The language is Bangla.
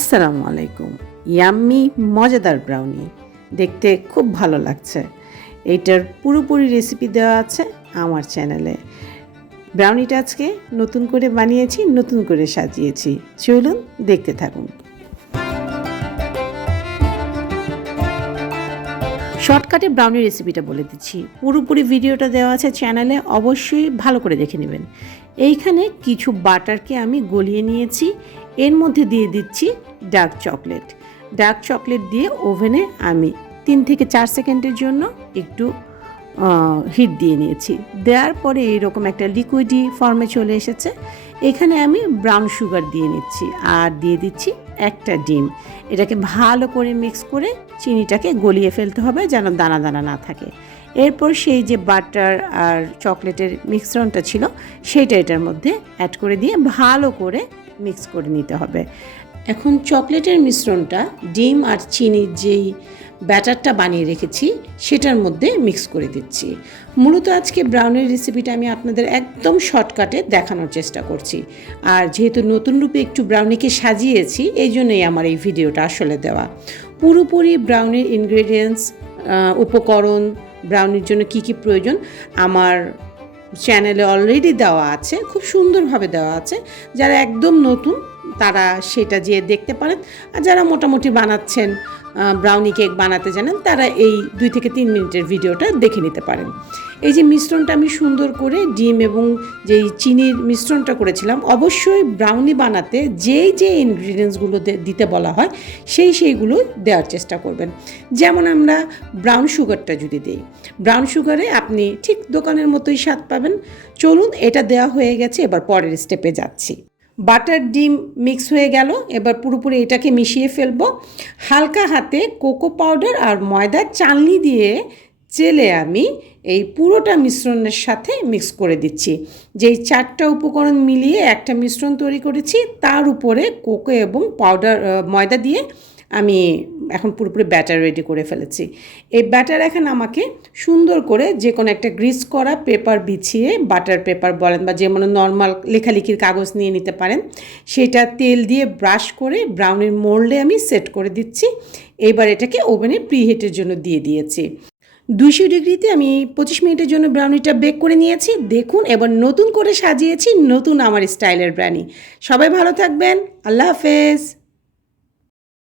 আসসালামু আলাইকুম। ইয়াম্মি মজাদার ব্রাউনি দেখতে খুব ভালো লাগছে। এইটার পুরোপুরি রেসিপি দেওয়া আছে আমার চ্যানেলে। ব্রাউনিটা আজকে নতুন করে বানিয়েছি, নতুন করে সাজিয়েছি। চলুন দেখতে থাকুন। শর্টকাটে ব্রাউনি রেসিপিটা বলে দিচ্ছি। পুরোপুরি ভিডিওটা দেওয়া আছে চ্যানেলে, অবশ্যই ভালো করে দেখে নেবেন। এইখানে কিছু বাটারকে আমি গলিয়ে নিয়েছি, এর মধ্যে দিয়ে দিচ্ছি ডার্ক চকলেট দিয়ে ওভেনে আমি 3 থেকে 4 সেকেন্ডের জন্য একটু হিট দিয়ে নিয়েছি। দেওয়ার পরে এইরকম একটা লিকুইডি ফর্মে চলে এসেছে। এখানে আমি ব্রাউন সুগার দিয়ে নিচ্ছি আর দিয়ে দিচ্ছি একটা ডিম। এটাকে ভালো করে মিক্স করে চিনিটাকে গলিয়ে ফেলতে হবে যেন দানা দানা না থাকে। এরপর সেই যে বাটার আর চকলেটের মিশ্রণটা ছিল সেইটা এটার মধ্যে অ্যাড করে দিয়ে ভালো করে মিক্স করে নিতে হবে। এখন চকলেটের মিশ্রণটা ডিম আর চিনির যেই ব্যাটারটা বানিয়ে রেখেছি সেটার মধ্যে মিক্স করে দিচ্ছি। মূলত আজকে ব্রাউনির রেসিপিটা আমি আপনাদের একদম শর্টকাটে দেখানোর চেষ্টা করছি। আর যেহেতু নতুন রূপে একটু ব্রাউনিকে সাজিয়েছি, এই জন্যই আমার এই ভিডিওটা আসলে দেওয়া। পুরোপুরি ব্রাউনির ইনগ্রেডিয়েন্টস, উপকরণ, ব্রাউনির জন্য কী কী প্রয়োজন আমার চ্যানেলে অলরেডি দেওয়া আছে, খুব সুন্দরভাবে দেওয়া আছে। যারা একদম নতুন তারা সেটা যেয়ে দেখতে পারেন, আর যারা মোটামুটি বানাচ্ছেন, ব্রাউনি কেক বানাতে জানেন, তারা এই 2 থেকে 3 মিনিটের ভিডিওটা দেখে নিতে পারেন। এই যে মিশ্রণটা আমি সুন্দর করে ডিম এবং যেই চিনির মিশ্রণটা করেছিলাম, অবশ্যই ব্রাউনি বানাতে যেই ইনগ্রিডিয়েন্টসগুলো দিতে বলা হয় সেইগুলো দেওয়ার চেষ্টা করবেন। যেমন আমরা ব্রাউন সুগারটা যদি দিই, ব্রাউন সুগারে আপনি ঠিক দোকানের মতোই স্বাদ পাবেন। চলুন, এটা দেওয়া হয়ে গেছে, এবার পরের স্টেপে যাচ্ছি। বাটার ডিম মিক্স হয়ে গেল, এবার পুরোপুরি এটাকে মিশিয়ে ফেলবো। হালকা হাতে কোকো পাউডার আর ময়দা চালনি দিয়ে চেলে আমি এই পুরোটা মিশ্রণের সাথে মিক্স করে দিচ্ছি। যেই 4টা উপকরণ মিলিয়ে একটা মিশ্রণ তৈরি করেছি, তার উপরে কোকো এবং ময়দা দিয়ে আমি এখন পুরোপুরি ব্যাটার রেডি করে ফেলেছি। এই ব্যাটার এখন আমাকে সুন্দর করে যে কোনো একটা গ্রিস করা পেপার বিছিয়ে, বাটার পেপার বলেন বা যেমন নর্মাল লেখালেখির কাগজ নিয়ে নিতে পারেন, সেটা তেল দিয়ে ব্রাশ করে ব্রাউনির মোল্ডে আমি সেট করে দিচ্ছি। এবার এটাকে ওভেনে প্রিহিটের জন্য দিয়ে দিয়েছি। 200 ডিগ্রিতে আমি 25 মিনিটের জন্য ব্রাউনিটা বেক করে নিয়েছি। দেখুন, এবার নতুন করে সাজিয়েছি, নতুন আমার স্টাইলের ব্রাউনি। সবাই ভালো থাকবেন। আল্লাহ হাফেজ।